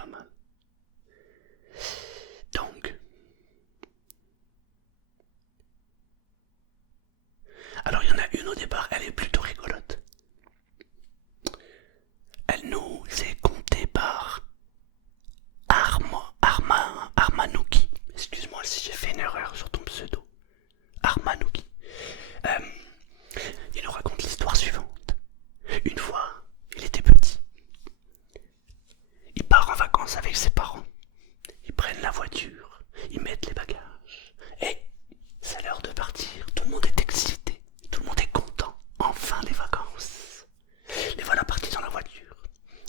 pas mal. Donc, alors il y en a une au départ, elle est plutôt rigolote. Elle nous est contée par Armanouki. Excuse-moi si j'ai fait une erreur sur ton pseudo. Armanouki. Il nous raconte l'histoire suivante. Une fois, il était petit. Il part en vacances avec ses parents. Ils prennent la voiture, ils mettent les bagages. Et c'est l'heure de partir. Tout le monde est excité. Tout le monde est content. Enfin les vacances. Les voilà partis dans la voiture.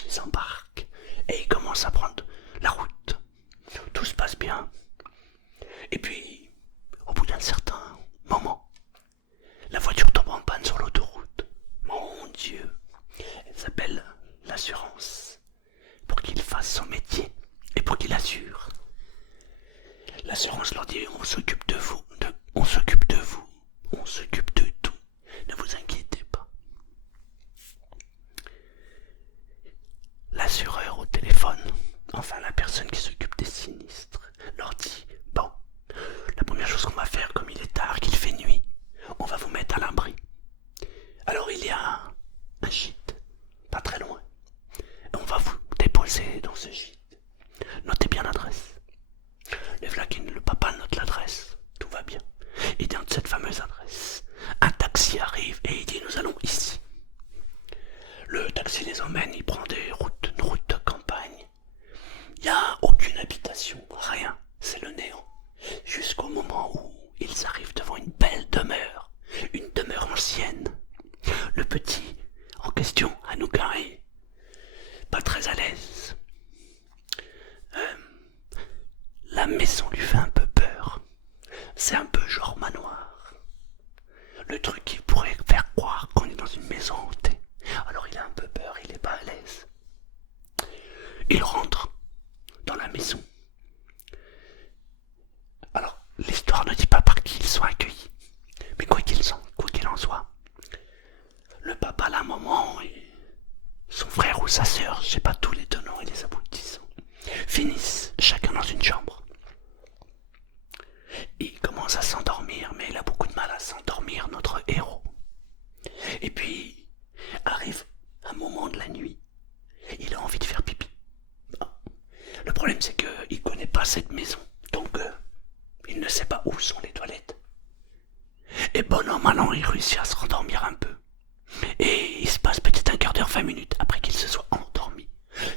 Ils embarquent et ils commencent à prendre la route. Tout se passe bien. Et puis, au bout d'un certain moment, la voiture tombe en panne sur l'autoroute. Mon Dieu. Elle s'appelle l'assurance. Pour qu'il fasse son métier et pour qu'il assure. L'assurance leur dit on s'occupe de vous, on s'occupe de vous, on s'occupe de tout. Ne vous inquiétez pas. L'assureur au téléphone, enfin la personne qui s'occupe des sinistres, leur dit bon, la première chose qu'on va faire, comme il est tard, qu'il fait nuit, on va vous mettre à l'abri. Alors il y a un gîte, pas très loin. On va vous déposer dans ce gîte. Notez bien l'adresse. Le papa note l'adresse. Tout va bien. Et dans cette fameuse adresse, un taxi arrive et il dit nous allons ici. Le taxi les emmène, il prend une route de campagne. Il n'y a aucune habitation, rien. C'est le néant. Jusqu'au moment où ils arrivent devant une belle demeure. Une demeure ancienne. Le petit en question, Hanoukai, pas très à l'aise. La maison lui fait un peu peur. C'est un peu genre manoir. Le truc qui pourrait faire croire qu'on est dans une maison hantée. Alors il a un peu peur, il est pas à l'aise. Il rentre dans la maison. Alors, l'histoire ne dit pas par qui ils sont accueillis. Mais quoi qu'il en soit, le papa, la maman et son frère ou sa sœur, je sais pas tous les tenants et les aboutissants, finissent chacun dans une chambre. Il commence à s'endormir, mais il a beaucoup de mal à s'endormir, notre héros. Et puis, arrive un moment de la nuit, il a envie de faire pipi. Le problème c'est qu'il connaît pas cette maison, donc il ne sait pas où sont les toilettes. Et bon an, mal an, il réussit à se rendormir un peu. Et il se passe peut-être un quart d'heure, 20 minutes après qu'il se soit endormi.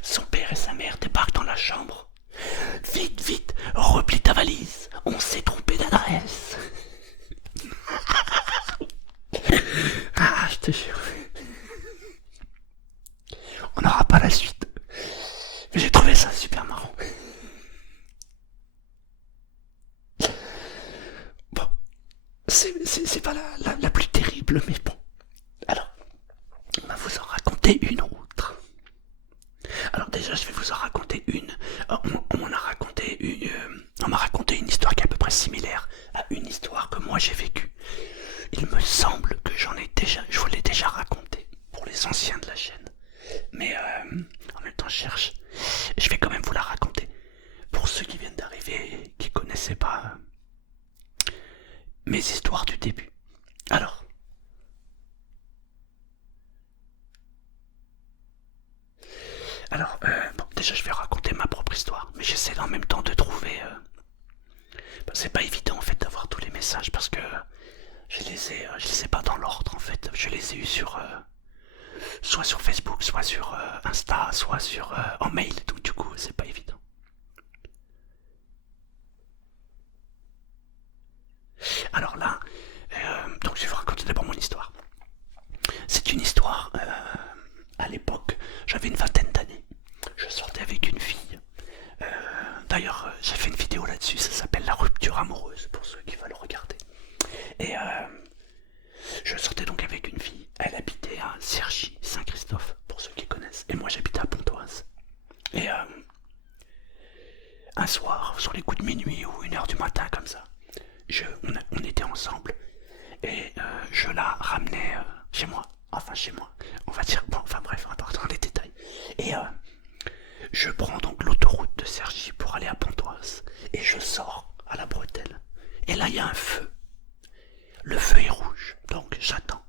Son père et sa mère débarquent dans la chambre. Vite, vite, replie ta valise. On s'est trompé d'adresse. Ah, je te jure. On n'aura pas la suite. Mais j'ai trouvé ça super marrant. Bon, c'est pas la plus terrible, mais bon. Alors, on va vous en raconter une autre. Alors déjà, je vais vous en raconter une. On m'a raconté une histoire qui est à peu près similaire à une histoire que moi j'ai vécue. Il me semble que je vous l'ai déjà raconté pour les anciens de la chaîne. Mais en même temps, je vais quand même vous la raconter pour ceux qui viennent d'arriver et qui connaissaient pas mes histoires du début. Bon, déjà je vais raconter ma propre histoire, mais j'essaie en même temps de trouver. C'est pas évident en fait d'avoir tous les messages parce que je les ai pas dans l'ordre en fait. Je les ai eus soit sur Facebook, soit sur Insta, soit en mail. Donc du coup, c'est pas évident. Alors là, donc je vais vous raconter d'abord mon histoire. C'est une histoire. À l'époque, j'avais une vingtaine d'années. Je sortais avec une fille. D'ailleurs, j'ai fait une vidéo là-dessus, ça s'appelle La rupture amoureuse, pour ceux qui veulent regarder. Et je sortais donc avec une fille. Elle habitait à Cergy, Saint-Christophe, pour ceux qui connaissent. Et moi, j'habitais à Pontoise. Et un soir, sur les coups de minuit ou 1h du matin, comme ça, on était ensemble. Et je la ramenais chez moi. Enfin, chez moi. On va dire, bon, enfin bref, on va pas rentrer dans les détails. Et Je prends donc l'autoroute de Cergy pour aller à Pontoise et je sors à la bretelle. Et là, il y a un feu. Le feu est rouge, donc j'attends.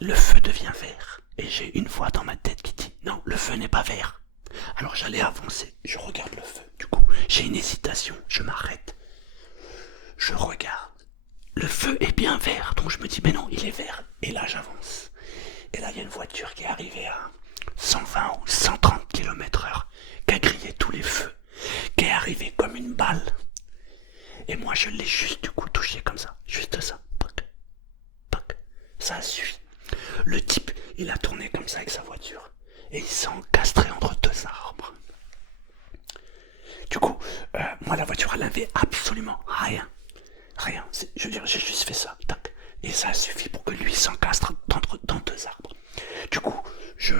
Le feu devient vert et j'ai une voix dans ma tête qui dit non, le feu n'est pas vert. Alors j'allais avancer, je regarde le feu. Du coup, j'ai une hésitation, je m'arrête. Je regarde. Le feu est bien vert, donc je me dis mais non, il est vert. Et là, j'avance. Et là, il y a une voiture qui est arrivée à 120 ou 130 km/h, qui a grillé tous les feux, qui est arrivée comme une balle. Et moi, je l'ai juste du coup touché comme ça, juste ça. Pac, pac. Ça a suffi. Le type, il a tourné comme ça avec sa voiture. Et il s'est encastré entre deux arbres. Du coup, moi, la voiture, elle n'avait absolument rien. Rien. Je veux dire, j'ai juste fait ça. Tac. Et ça a suffi pour que lui s'encastre dans deux arbres. Du coup, je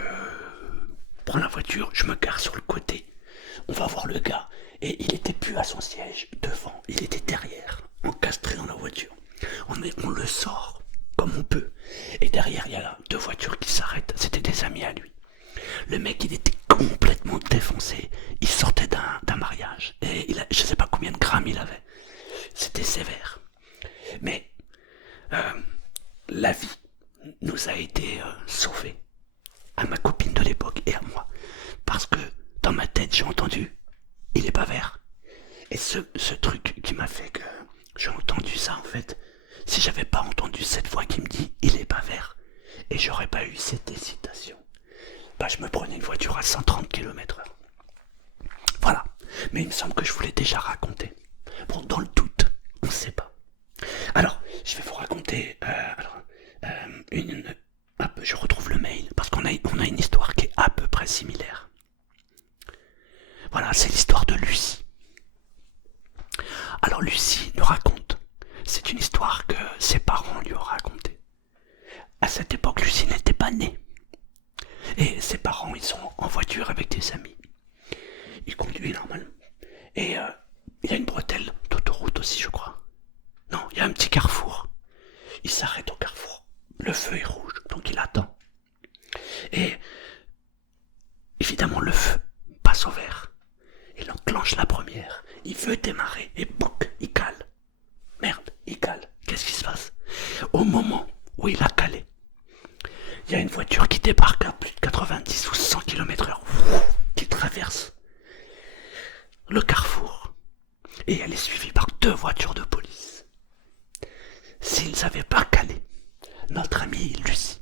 prends la voiture, je me gare sur le côté. On va voir le gars. Et il était plus à son siège devant, il était derrière, encastré dans la voiture. On le sort comme on peut. Et derrière, il y a deux voitures qui s'arrêtent. C'était des amis à lui. Le mec, il était complètement défoncé. Il sortait d'un mariage. Et je sais pas combien de grammes il avait. C'était sévère. Mais la vie nous a été sauvée. À ma copine de l'époque et à moi. Parce que dans ma tête, j'ai entendu il est pas vert. Et ce truc qui m'a fait que j'ai entendu ça en fait, si j'avais pas entendu cette voix qui me dit il est pas vert, et j'aurais pas eu cette hésitation, bah je me prenais une voiture à 130 km/h. Voilà. Mais il me semble que je vous l'ai déjà raconté. Bon, dans le doute, on ne sait pas. Alors, je vais vous raconter je retrouve le mail, parce qu'on a une histoire qui est à peu près similaire. Voilà, c'est l'histoire de Lucie. Alors Lucie nous raconte, c'est une histoire que ses parents lui ont racontée. À cette époque, Lucie n'était pas née. Et ses parents, ils sont en voiture avec des amis. Ils conduisent normalement. Et il y a une bretelle d'autoroute aussi, je crois. Non, il y a un petit carrefour. Il s'arrête au carrefour. Le feu est rouge, donc il attend. Et évidemment, le feu passe au vert. Il enclenche la première, il veut démarrer et bouc, il cale. Merde, il cale. Qu'est-ce qui se passe? Au moment où il a calé, il y a une voiture qui débarque à plus de 90 ou 100 km/h, qui traverse le carrefour. Et elle est suivie par deux voitures de police. S'ils n'avaient pas calé, notre amie Lucie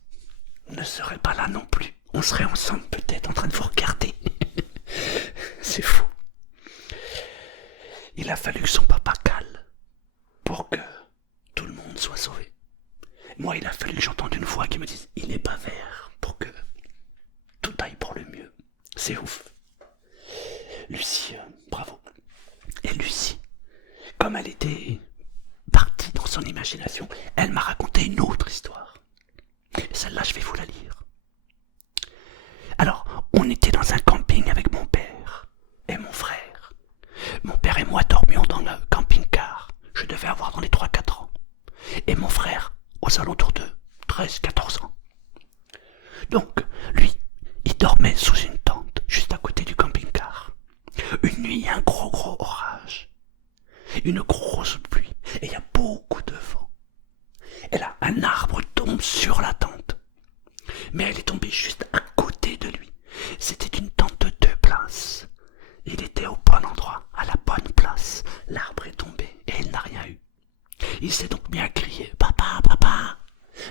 ne serait pas là non plus. On serait ensemble peut-être en train de vous regarder. C'est fou. Il a fallu que son papa cale pour que tout le monde soit sauvé. Moi, il a fallu que j'entende une voix qui me dise il n'est pas vert pour que tout aille pour le mieux. C'est ouf. Lucie, bravo. Et Lucie, comme elle était partie dans son imagination, elle m'a raconté une autre histoire. Celle-là, je vais vous la lire. Alors, on était dans un camping avec mon père et mon frère. Mon père et moi dormions dans le camping-car. Je devais avoir dans les 3-4 ans. Et mon frère, aux alentours de 13-14 ans. Donc, lui, il dormait sous une tente, juste à côté du camping-car. Une nuit, il y a un gros orage. Une grosse pluie. Et il y a beaucoup de vent. Et là, un arbre tombe sur la tente. Mais elle est tombée juste à côté de lui. C'était une tente de 2 places. Il était au bon endroit, à la bonne place. L'arbre est tombé et il n'a rien eu. Il s'est donc mis à crier « Papa, papa,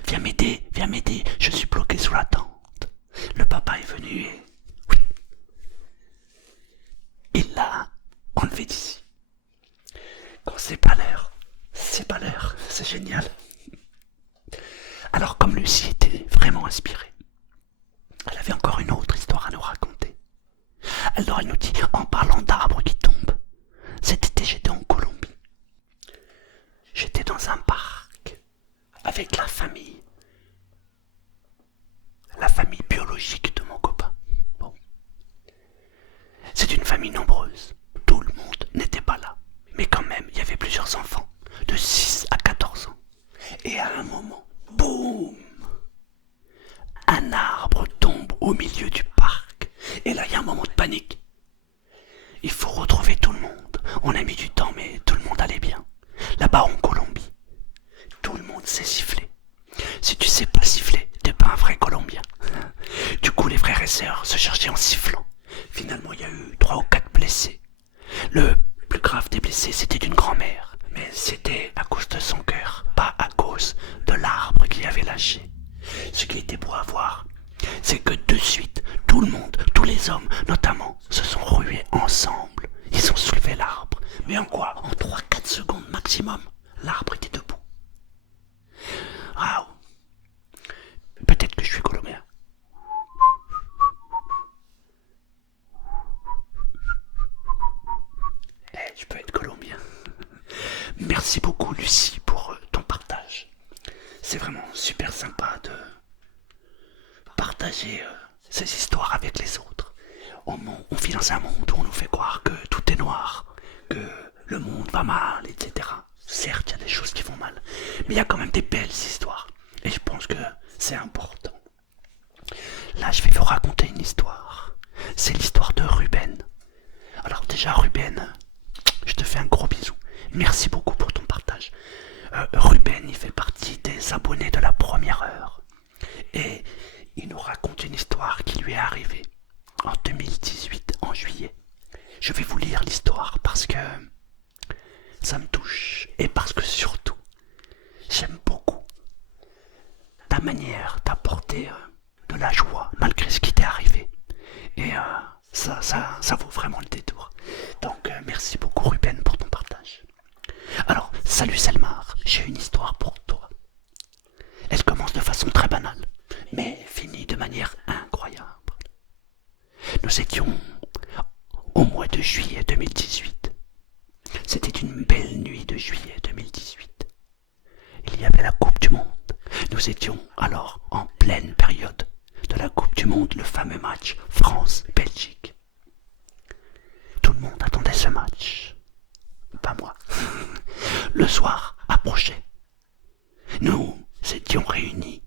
viens m'aider, je suis bloqué sous la tente. » Le papa est venu et... oui, il l'a enlevé d'ici. Quand c'est pas l'air, c'est génial. Alors comme Lucie était vraiment inspirée, elle avait encore une autre histoire à nous raconter. Alors elle nous dit, en parlant d'arbres qui tombent, cet été j'étais en Colombie. J'étais dans un parc avec la famille biologique de mon copain. Bon. C'est une famille nombreuse. Tout le monde n'était pas là. Mais quand même, il y avait plusieurs enfants, de 6 à 14 ans. Et à un moment, boum! Un arbre tombe au milieu du parc. Et là, il y a un moment panique. Il faut retrouver tout le monde. On a mis du temps, mais tout le monde allait bien. Là-bas en Colombie, tout le monde sait siffler. Si tu sais pas siffler, t'es pas un vrai Colombien. Du coup, les frères et sœurs se cherchaient en sifflant. Finalement, il y a eu 3 ou 4 blessés. Le plus grave des blessés, c'était une grand-mère. Mais c'était à cause de son cœur, pas à cause de l'arbre qui avait lâché. Ce qui était beau à voir, c'est que de suite, tout le monde, tous les hommes notamment, se sont rués ensemble. Ils ont soulevé l'arbre. Mais en quoi? En 3-4 secondes maximum, l'arbre était debout. Waouh! Peut-être que je suis colombien. Je peux être colombien. Merci beaucoup Lucie pour ton partage. C'est vraiment super sympa de partager ces histoires avec les autres. On vit dans un monde où on nous fait croire que tout est noir, que le monde va mal, etc. Certes, il y a des choses qui vont mal, mais il y a quand même des belles histoires. Et je pense que c'est important. Là, je vais vous raconter une histoire. C'est l'histoire de Ruben. Alors déjà, Ruben, je te fais un gros bisou. Merci beaucoup pour ton partage. Ruben, il fait partie des abonnés de la première heure. Et il nous raconte une histoire qui lui est arrivée en 2018, en juillet. Je vais vous lire l'histoire parce que ça me touche. Et parce que surtout, j'aime beaucoup ta manière d'apporter de la joie malgré ce qui t'est arrivé. Et ça vaut vraiment le détour. Donc merci beaucoup Ruben pour ton partage. Alors, salut Selmar, j'ai une histoire pour toi. Elle commence de façon très banale, mais finit de manière incroyable. Nous étions au mois de juillet 2018. C'était une belle nuit de juillet 2018. Il y avait la Coupe du Monde. Nous étions alors en pleine période de la Coupe du Monde, le fameux match France-Belgique. Tout le monde attendait ce match. Pas moi. Le soir approchait. Nous étions réunis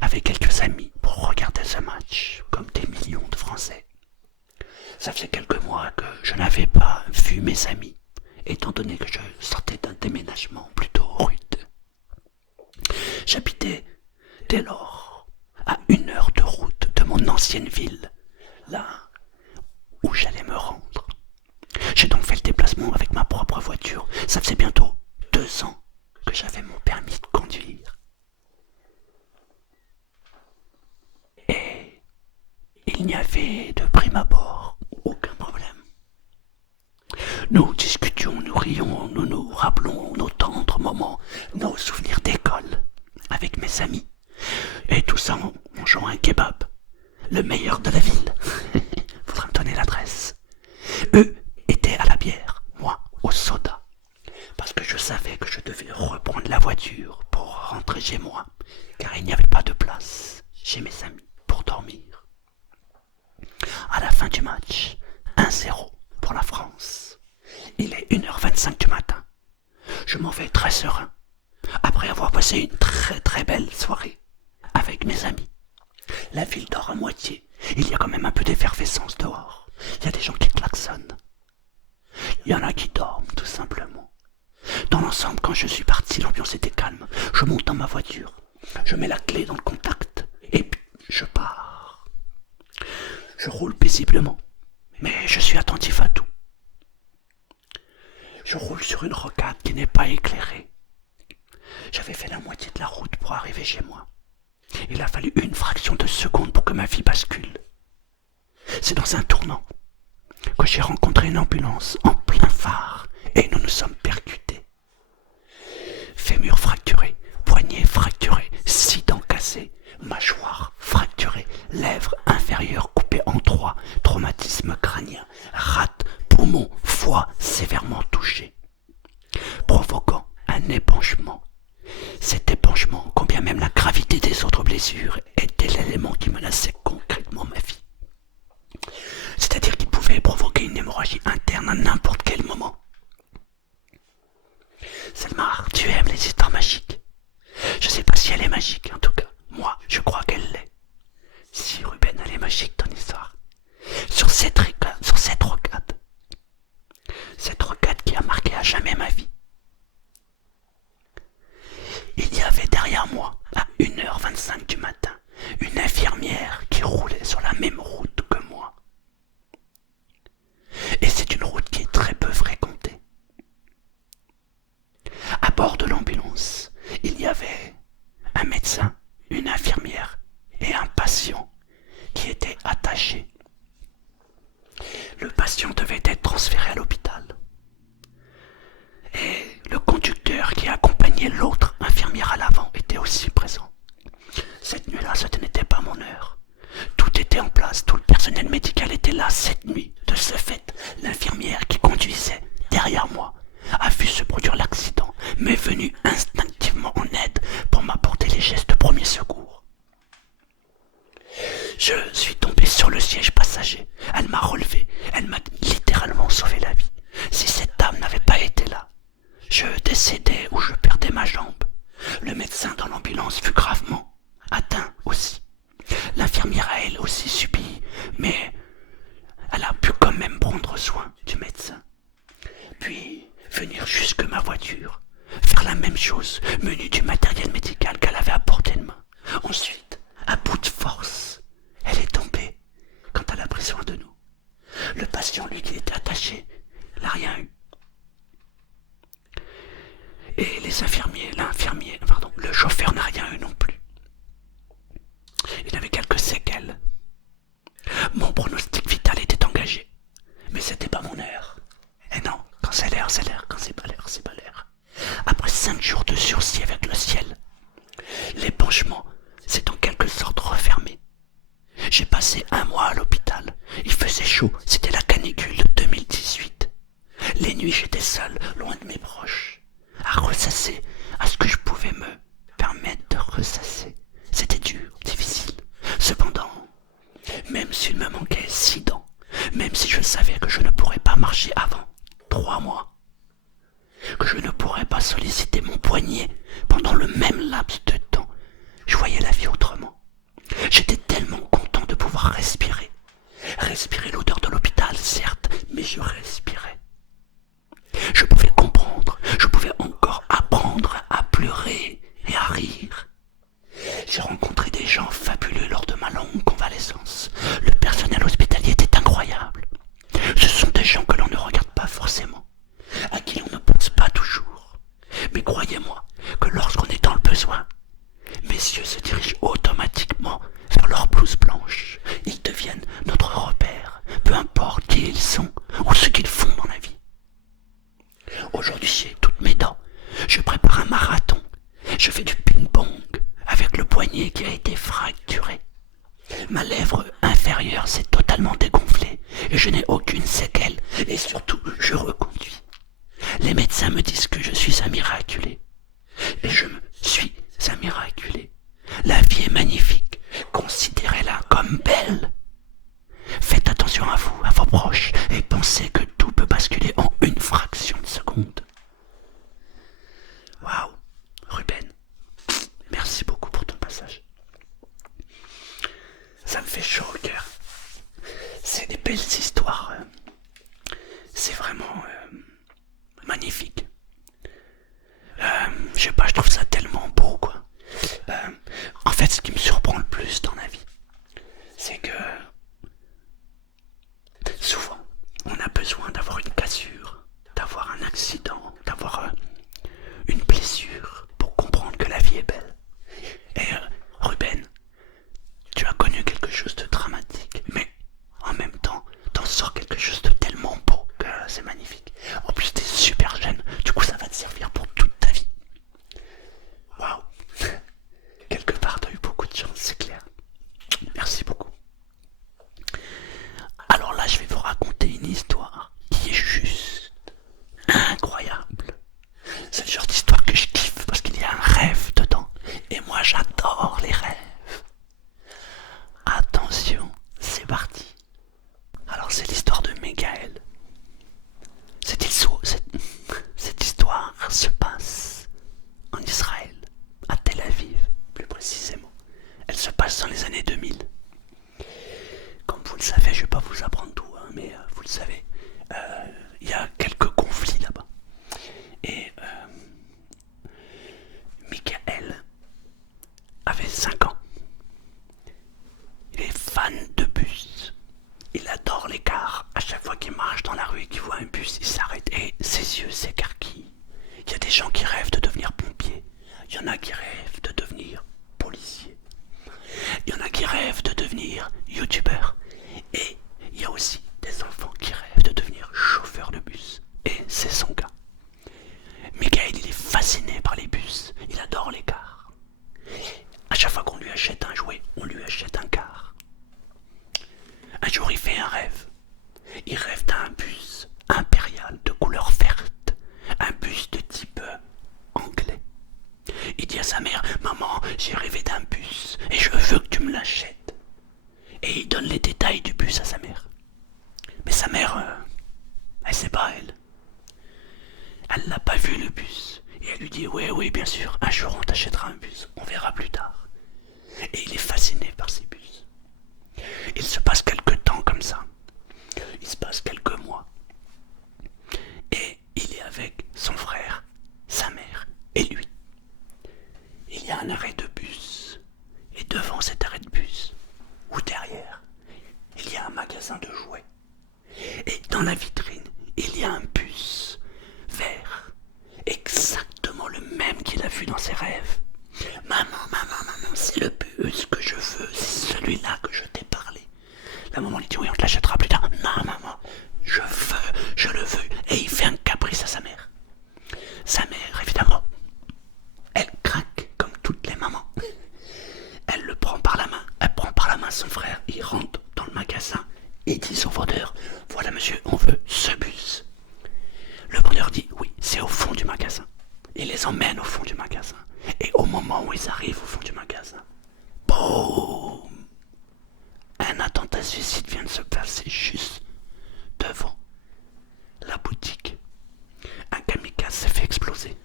avec quelques amis pour regarder ce match, comme des millions de Français. Ça faisait quelques mois que je n'avais pas vu mes amis, étant donné que je sortais d'un déménagement plutôt rude. J'habitais dès lors à 1 heure de route de mon ancienne ville, là où j'allais me rendre. J'ai donc fait le déplacement avec ma propre voiture. Ça faisait bientôt 2 ans que j'avais mon permis de conduire. Et il n'y avait de prime abord aucun problème. Nous discutions, nous rions, nous nous rappelons nos tendres moments, nos souvenirs d'école avec mes amis. Et tout ça en mangeant un kebab, le meilleur de la ville. Faudra me donner l'adresse. Eux étaient à la bière, moi au soda. Parce que je savais que je devais reprendre la voiture pour rentrer chez moi, car il n'y avait pas de place chez mes amis pour dormir. À la fin du match, 1-0 pour la France. Il est 1h25 du matin. Je m'en vais très serein, après avoir passé une très très belle soirée avec mes amis. La ville dort à moitié. Il y a quand même un peu d'effervescence dehors. Il y a des gens qui klaxonnent. Il y en a qui dorment, tout simplement. Dans l'ensemble, quand je suis parti, l'ambiance était calme. Je monte dans ma voiture. Je mets la clé dans le contact. Et puis, je pars. Je roule paisiblement. Mais je suis attentif à tout. Je roule sur une rocade qui n'est pas éclairée. J'avais fait la moitié de la route pour arriver chez moi. Il a fallu une fraction de seconde pour que ma vie bascule. C'est dans un tournant que j'ai rencontré une ambulance en plein phare et nous nous sommes percutés. Fémur fracturé, poignet fracturé, 6 dents cassées, mâchoire fracturée, lèvres inférieures coupées en 3, traumatisme crânien, rate, poumon, foie sévèrement touché, provoquant un épanchement. Cet épanchement, combien même la gravité des autres blessures, était l'élément qui menaçait concrètement ma vie. C'est-à-dire qu'il pouvait provoquer une hémorragie interne à n'importe quel moment. Selmar, tu aimes les histoires magiques? Je sais pas si elle est magique, en tout cas, moi, je crois qu'elle l'est. Si Ruben, elle est magique ton histoire. Sur derrière moi a vu se produire l'accident, m'est venu instinctivement en aide pour m'apporter les gestes de premier secours. Je suis tombé sur le siège passager. Elle m'a relevé. Elle m'a littéralement sauvé la vie. Si cette dame n'avait pas été là, je décédais ou je perdais ma jambe. Le médecin dans l'ambulance fut gravement atteint aussi. L'infirmière a elle aussi subi, mais elle a pu quand même prendre soin du médecin. Puis venir jusque ma voiture, faire la même chose, menu du matériel médical qu'elle avait à portée de main. Ensuite, à bout de force, elle est tombée quand elle a pris soin de nous. Le patient, lui, qui était attaché, n'a rien eu. Et le chauffeur n'a rien eu non plus. Il avait quelques séquelles. Mon pronostic vital était engagé, mais c'était pas mon heure. Et non, quand c'est l'air, c'est l'air, quand c'est pas l'air, c'est pas l'air. Après 5 jours de sursis avec le ciel, l'épanchement s'est en quelque sorte refermé. J'ai passé 1 mois à l'hôpital. Il faisait chaud, c'était la canicule de 2018. Les nuits, j'étais seul, loin de mes proches, à ressasser à ce que je pouvais me permettre de ressasser. C'était dur, difficile. Cependant, même s'il me manquait 6 dents, même si je savais que je ne pourrais pas marcher avant 3 mois, que je ne pourrais pas solliciter mon poignet pendant le même laps de temps, je voyais la vie autrement. J'étais tellement content de pouvoir respirer. Respirer l'odeur de l'hôpital, certes, mais je respirais. Je pouvais comprendre, je pouvais encore apprendre à pleurer et à rire. J'ai rencontré des gens fabuleux lors de ma longue convalescence. Le personnel hospitalier était incroyable. Ce sont des gens que l'on ne regarde pas forcément, à qui l'on ne pense pas toujours. Mais croyez-moi que lorsqu'on est dans le besoin, mes yeux se dirigent automatiquement vers leur blouse blanche. Ils deviennent notre repère, peu importe qui ils sont ou ce qu'ils font dans la vie. Aujourd'hui, j'ai toutes mes dents. Je prépare un marathon. Je fais du ping-pong avec le poignet qui a été fracturé. Ma lèvre inférieure s'est totalement dégonflée et je n'ai aucune séquelle et surtout, je reconduis. Les médecins me disent que je suis un miraculé. Et je me suis un miraculé. La vie est magnifique. Considérez-la comme belle. Faites attention à vous, à vos proches, et pensez que tout peut basculer en une fraction de seconde. Waouh, Ruben, merci beaucoup pour ton passage. Ça me fait chaud au cœur. C'est des belles histoires. C'est vraiment magnifique. Je sais pas, je trouve ça tellement beau, quoi. En fait, ce qui me surprend le plus dans la vie, c'est que souvent, on a besoin d'avoir une cassure, d'avoir un accident, d'avoir une blessure pour comprendre que la vie est belle. Et Ruben, tu as connu quelque chose de dramatique, mais en même temps, t'en sors quelque chose de tellement beau que c'est magnifique. En plus, t'es super jeune, du coup ça va te servir pour toute ta vie. Waouh. Quelque part, t'as eu beaucoup de chance, c'est clair. Merci beaucoup. Alors là, je vais vous raconter une histoire qui est juste incroyable. C'est le genre d'histoire que je kiffe parce qu'il y a un rêve dedans. Et moi, j'adore les rêves. Attention, c'est parti. Alors, c'est l'histoire de Megaël. Elle n'a pas vu le bus. Et elle lui dit, oui, oui, bien sûr, un jour on t'achètera un bus, on verra plus tard. Et il est fasciné par ces bus. Il se passe quelques temps comme ça. Il se passe quelques mois. Et il est avec son frère, sa mère et lui. Il y a un arrêt de bus. Et devant cet arrêt de bus, ou derrière, il y a un magasin de jouets. Et dans la vitrine, il y a un bus vert, exactement le même qu'il a vu dans ses rêves. Maman, maman, maman, c'est le bus que je veux, c'est celui-là que je t'ai parlé. La maman lui dit, oui, on te l'achètera plus tard. Non, maman, je le veux. Et il fait un caprice à sa mère. Sa mère, évidemment, elle craque comme toutes les mamans. Elle le prend par la main, elle prend par la main son frère, il rentre dans le magasin et dit au vendeur, voilà monsieur, on veut ce bus. Le vendeur dit, oui, c'est au fond du magasin. Il les emmène au fond du magasin. Et au moment où ils arrivent au fond du magasin, boum! Un attentat suicide vient de se passer juste devant la boutique. Un kamikaze s'est fait exploser.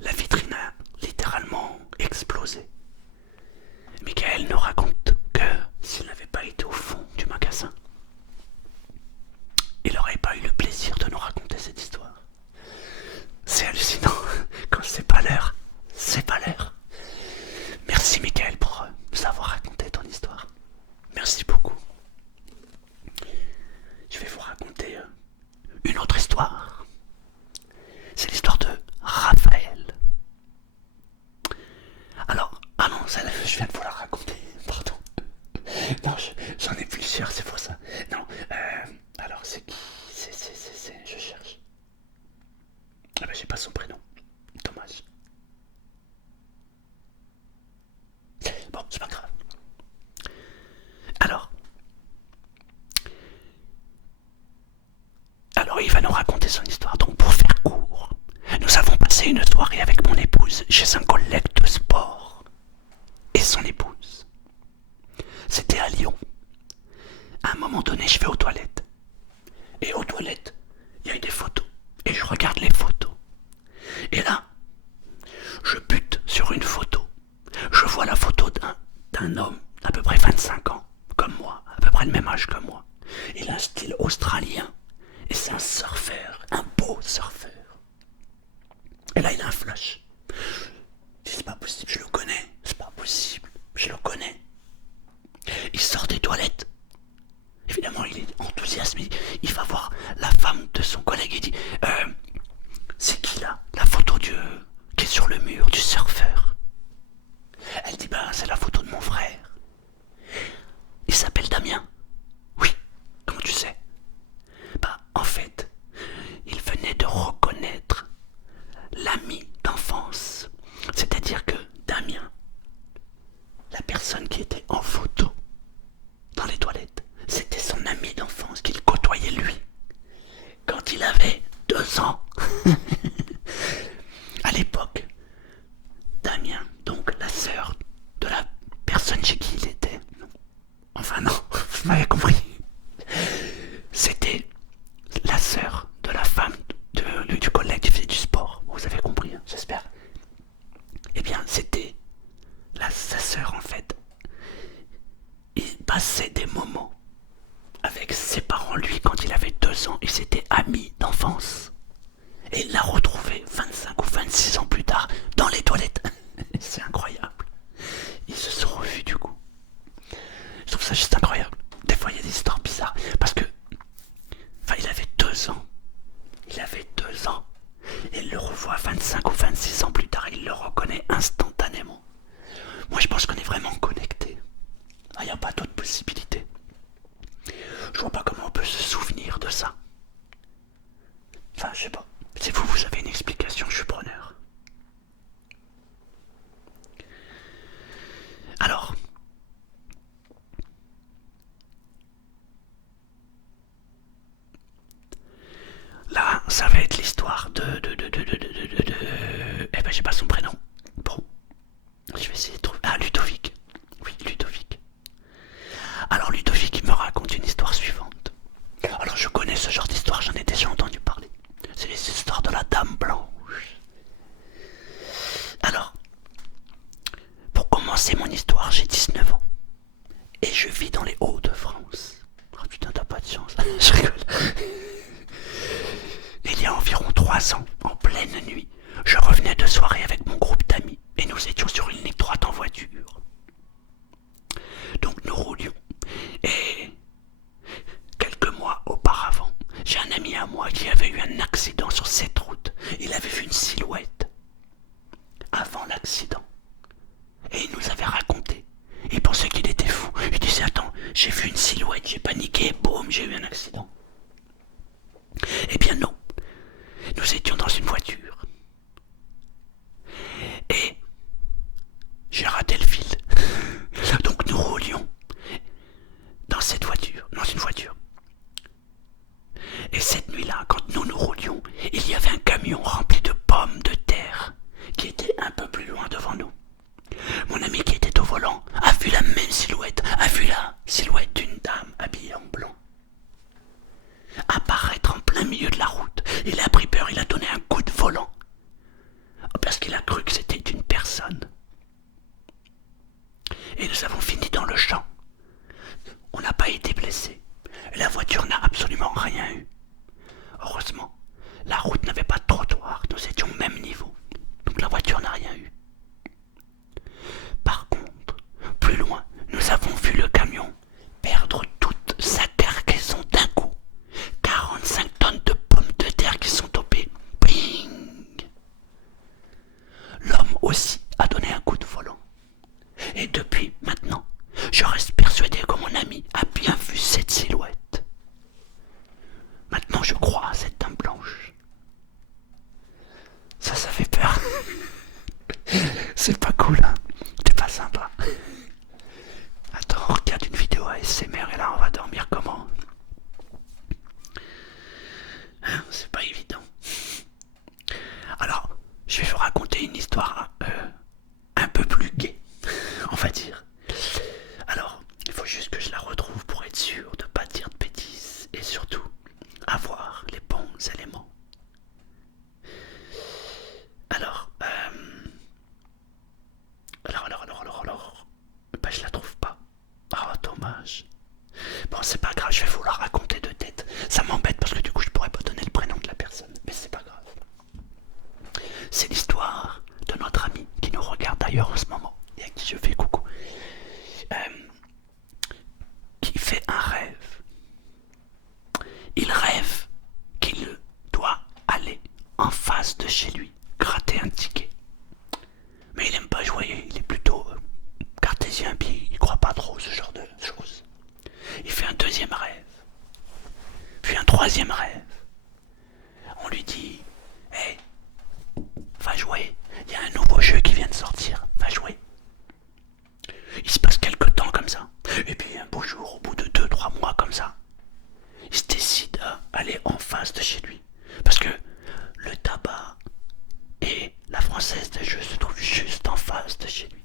La vitrine a littéralement explosé. Michael nous raconte que s'il n'avait pas été au fond du magasin, il n'aurait pas eu le plaisir de nous raconter cette histoire. C'est hallucinant. Quand c'est pas l'heure, c'est pas l'heure. Merci Michael pour nous avoir raconté ton histoire. Merci beaucoup. Je vais vous raconter une autre histoire. C'est l'histoire de Raphaël. Alors, ah non, celle-là, je viens de vous la raconter, pardon. Non, j'en ai plusieurs, c'est pour ça. Non, alors c'est qui? Je cherche. Ah bah j'ai pas son prénom, dommage. Bon, c'est pas grave. Alors il va nous raconter son histoire. Donc pour faire court, nous avons passé une soirée avec mon épouse chez un collègue de sport et son épouse. C'était à Lyon. À un moment donné, je vais aux toilettes. Et aux toilettes, il y a eu des photos. Et je regarde les photos. Et là, je bute sur une photo. Je vois la photo d'un homme d'à peu près 25 ans, comme moi, à peu près le même âge que moi. Il a un style australien. Et c'est un surfeur, un beau surfeur. Et là, il a un flash. Je dis, c'est pas possible, je le connais. C'est pas possible, je le connais. Il sort des toilettes. Évidemment, il est enthousiasmé. Il va voir la femme de son collègue et dit, c'est qui là? La photo qui est sur le mur du surfeur. Elle dit, bah c'est la photo de mon frère. Il s'appelle Damien. Oui, comment tu sais? Bah en fait, il venait de reconnaître l'ami d'enfance. C'est-à-dire que Damien, la personne qui était en photo dans les toilettes, c'était son ami d'enfance qu'il côtoyait lui quand il avait 2 ans. À l'époque, Damien, donc la sœur de la personne chez qui il était, enfin non, vous m'avez compris, c'était la sœur de la femme du collègue qui faisait du sport. Vous avez compris, hein, j'espère. Eh bien, c'était sa sœur en fait. Il passait des moments avec ses parents, lui, quand il avait 2 ans. Ils étaient amis d'enfance. Et il l'a retrouvé 25 ou 26 ans plus tard dans les toilettes. C'est incroyable. Ils se sont revus du coup. Je trouve ça juste incroyable. Des fois, il y a des histoires bizarres. Parce que, enfin, il avait 2 ans. Il avait 2 ans. Et il le revoit 25 ou 26 ans plus tard. Il le reconnaît instantanément. Moi, je pense qu'on est vraiment connectés. Il n'y a pas d'autre possibilité. Je vois pas comment on peut se souvenir de ça. Enfin, je sais pas. Si vous avez une explication, je suis preneur. Alors, là, ça va être l'histoire de... Eh ben, j'ai pas son prénom. Bon, je vais essayer de trouver... Ah, Ludovic. Oui, Ludovic. Alors, Ludovic, il me raconte une histoire suivante. Alors, je connais ce genre d'histoire, j'en ai déjà entendu parler. C'est les histoires de 3 ans, en pleine nuit, je revenais de soirée avec mon groupe d'amis et nous étions sur une ligne droite en voiture. Donc nous roulions et quelques mois auparavant, j'ai un ami à moi qui avait eu un accident sur cette route. Il avait vu une silhouette avant l'accident et il nous avait raconté. Il pensait qu'il était fou. Il disait attends, j'ai vu une silhouette, j'ai paniqué, boum, j'ai eu un accident. Eh bien non, nous étions dans une voiture et j'ai raté le fil. Donc nous roulions dans une voiture. Et cette nuit-là, quand nous roulions, il y avait un camion rempli de pommes de terre qui était un peu plus loin devant nous. Mon ami qui était au volant a vu la même silhouette, a vu la silhouette d'une dame habillée en blanc apparaître en plein milieu de la route. Il a pris peur, il a donné un coup de volant parce qu'il a cru que c'était une personne. Et nous avons fini dans le champ. On n'a pas été blessés. La voiture n'a absolument rien eu. Heureusement, la route n'avait pas de trottoir, nous étions au même niveau. Donc la voiture n'a rien eu. Par contre, plus loin, nous avons vu le camion perdre toute sa cargaison d'un coup. 45 tonnes de pommes de terre qui sont tombées. Bing! L'homme aussi a donné un coup de volant. Et depuis maintenant, je reste persuadé que mon ami a bien vu cette silhouette. Maintenant, je crois à cette dame blanche. Ça fait peur. C'est pas cool, hein. C'est pas sympa. Attends, on regarde une vidéo ASMR et là, on va dormir comment? Hein, c'est pas évident. Alors, je vais vous raconter une histoire un peu plus gaie, on va dire. Alors, il faut juste que je la retrouve pour être sûr de ne pas dire de bêtises et surtout avoir les bons éléments. Alors, bah, je la trouve pas. Oh, dommage. Bon, c'est pas grave, je vais vous la raconter de tête. Ça m'embête parce que du coup, je pourrais pas donner le prénom de la personne, mais c'est pas grave. C'est l'histoire de notre ami qui nous regarde d'ailleurs en ce moment et à qui je fais coucou. Qui fait un rêve. Il rêve qu'il doit aller en face de chez lui, gratter un ticket. Mais il aime pas jouer, il est plutôt cartésien, puis il croit pas trop ce genre de choses. Il fait un deuxième rêve, puis un troisième rêve. On lui dit, hey, va jouer, il y a un nouveau jeu qui vient de sortir, va jouer. Il se passe quelques temps comme ça, et puis un beau jour, au bout de 2-3 mois comme ça, il se décide à aller en face de chez lui. Parce que le tabac et la Française des Jeux se trouvent juste en face de chez lui.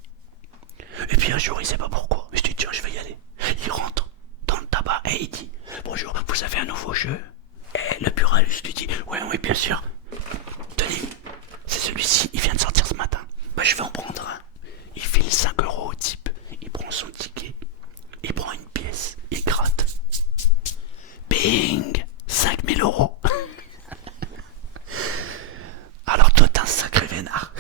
Et puis un jour, il sait pas pourquoi, mais il se dit tiens, je vais y aller. Il rentre dans le tabac et il dit bonjour, vous avez un nouveau jeu? Et le buraliste lui dit oui, bien sûr. Tenez, c'est celui-ci, il vient de sortir ce matin. Bah, je vais en prendre un. Il file 5 € au type, il prend son ticket, il prend une pièce, il gratte. Bing, 5000 €. Alors toi t'es un sacré vénard.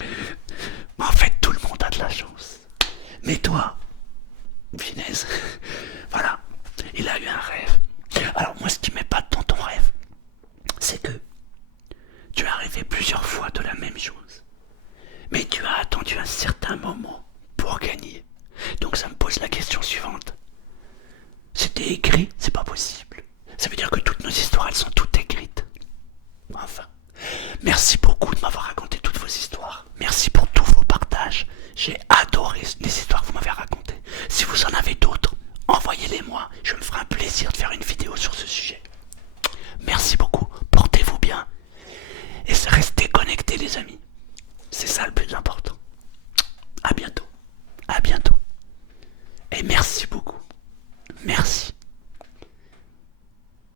Mais en fait tout le monde a de la chance. Mais toi, finesse, voilà, il a eu un rêve. Alors moi ce qui m'épate dans ton rêve, c'est que tu es arrivé plusieurs fois de la même chose. Mais tu as attendu un certain moment pour gagner. Donc ça me pose la question suivante. C'était écrit, c'est pas possible. Ça veut dire que toutes nos histoires, elles sont toutes écrites. Enfin, merci beaucoup de m'avoir raconté toutes vos histoires. Merci pour tous vos partages. J'ai adoré les histoires que vous m'avez racontées. Si vous en avez d'autres, envoyez-les moi. Je me ferai un plaisir de faire une vidéo sur ce sujet.